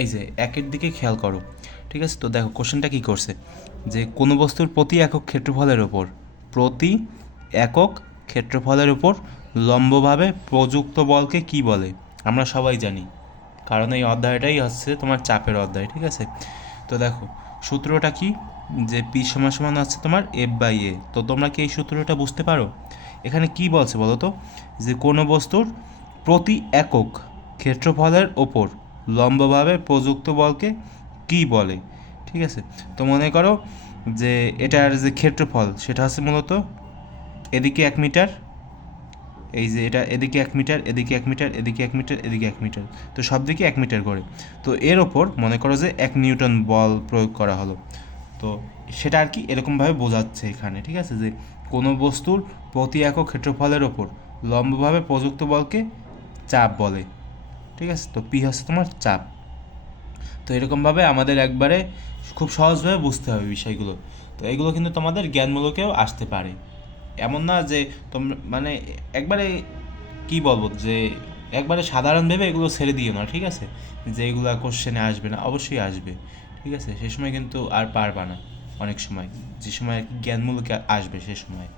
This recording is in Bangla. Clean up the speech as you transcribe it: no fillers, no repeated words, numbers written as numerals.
এই যে একের দিকে খেয়াল করো, ঠিক আছে? তো দেখো কোশ্চেনটা কী করছে, যে কোনো বস্তুর প্রতি একক ক্ষেত্রফলের ওপর লম্বভাবে প্রযুক্ত বলকে কি বলে? আমরা সবাই জানি, কারণ এই অধ্যায়টাই হচ্ছে তোমার চাপের অধ্যায়, ঠিক আছে? তো দেখো সূত্রটা কি, যে পি সমান সমান হচ্ছে তোমার এফ বাই এ। তো তোমরা কি এই সূত্রটা বুঝতে পারো? এখানে কি বলছে বলো তো, যে কোনো বস্তুর প্রতি একক ক্ষেত্রফলের ওপর লম্বভাবে প্রযুক্ত বলকে কি বলে? ঠিক আছে, তো মনে করো যে এটার যে ক্ষেত্রফল সেটা হচ্ছে মূলত এদিকে 1 মিটার, এই যে এটা এদিকে 1 মিটার, এদিকে 1 মিটার, এদিকে 1 মিটার, এদিকে 1 মিটার, তো সব দিকে 1 মিটার করে। তো এর ওপর মনে করো যে 1 নিউটন বল প্রয়োগ করা হলো। তো সেটা আর কি এরকমভাবে বোঝাচ্ছে এখানে, ঠিক আছে, যে কোনো বস্তুর প্রতি একক ক্ষেত্রফলের ওপর লম্বভাবে প্রযুক্ত বলকে চাপ বলে, ঠিক আছে? তো পি হচ্ছে তোমার চাপ। তো এরকমভাবে আমাদের একবারে খুব সহজভাবে বুঝতে হবে বিষয়গুলো। তো এগুলো কিন্তু তোমাদের জ্ঞানমূলকেও আসতে পারে, এমন না যে তোমরা মানে একবারে কি বলবো, যে একবারে সাধারণ ভেবে এগুলো ছেড়ে দিও না, ঠিক আছে? যে এগুলো কোশ্চেনে আসবে না, অবশ্যই আসবে, ঠিক আছে? সে সময় কিন্তু আর পারবা না, অনেক সময় যে সময় আর কি জ্ঞানমূলক আসবে সে সময়।